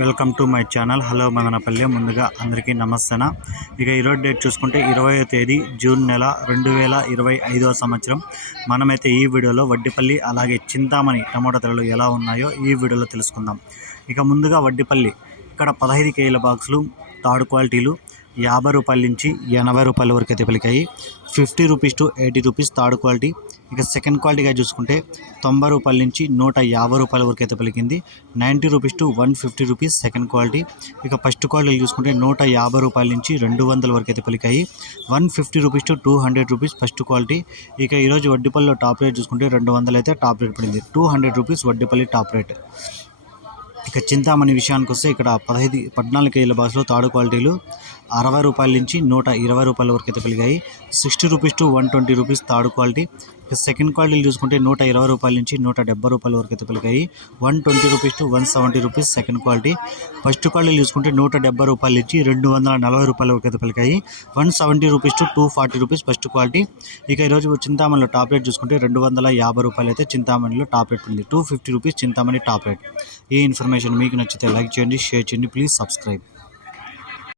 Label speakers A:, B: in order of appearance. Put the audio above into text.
A: Welcome to my channel. Hello Madanapalle. ముందుగా అందరికీ నమస్తేనా? ఇక ఈరోజు డేట్ చూసుకుంటే ఇరవయో తేదీ జూన్ నెల రెండు వేల ఇరవై ఐదవ సంవత్సరం. మనమైతే ఈ వీడియోలో వడ్డిపల్లి అలాగే చింతామణి టమోటా ధరలు ఎలా ఉన్నాయో ఈ వీడియోలో తెలుసుకుందాం. ఇక ముందుగా వడ్డిపల్లి. ఇక్కడ పదహైదు కేజీల బాక్సులు థర్డ్ క్వాలిటీలు యాభై రూపాయల నుంచి ఎనభై రూపాయల వరకు అయితే పలికాయి. Fifty rupees to eighty rupees third quality. ఇక సెకండ్ క్వాలిటీగా చూసుకుంటే తొంభై రూపాయల నుంచి నూట యాభై రూపాయల వరకు అయితే పలికింది. Ninety rupees to one fifty rupees second quality. ఇక ఫస్ట్ క్వాలిటీ చూసుకుంటే నూట యాభై రూపాయల నుంచి రెండు వందల వరకు అయితే పలికాయి. One fifty rupees to two hundred rupees first quality. ఇక ఈరోజు వడ్డీపల్లిలో టాప్ రేట్ చూసుకుంటే రెండు వందలు అయితే టాప్ రేట్ పడింది. Two hundred rupees Vaddipalli top rate. ఇక చింతామణి విషయానికి వస్తే ఇక్కడ పదహైదు పద్నాలుగు కేజీల బాక్స్లో తాడు క్వాలిటీలు అరవై రూపాయల నుంచి నూట ఇరవై రూపాయల వరకు అయితే పెరిగాయి. Sixty rupees to one twenty rupees తాడు క్వాలిటీ. సెకండ్ క్వాలిటీలు చూసుకుంటే నూట ఇరవై రూపాయల నుంచి నూట డెబ్బై రూపాయల వరకు అయితే పలికాయి. One twenty rupees to one seventy rupees second quality first క్వాలిటీలు చూసుకుంటే నూట డెబ్బై రూపాయల నుంచి రెండు వందల నలభై రూపాయల వరకు అయితే పలికాయి. One seventy rupees to two forty rupees first quality ఇక ఈరోజు చింతామణిలో టాప్ రేట్ చూసుకుంటే రెండు వందల యాభై రూపాయలు అయితే చింతామణిలో టాప్ రేట్ ఉంది. Two fifty rupees Chintamani top rate ఈ ఇన్ఫర్మేషన్ మీకు నచ్చితే లైక్ చేయండి షేర్ చేయండి ప్లీజ్ సబ్స్క్రైబ్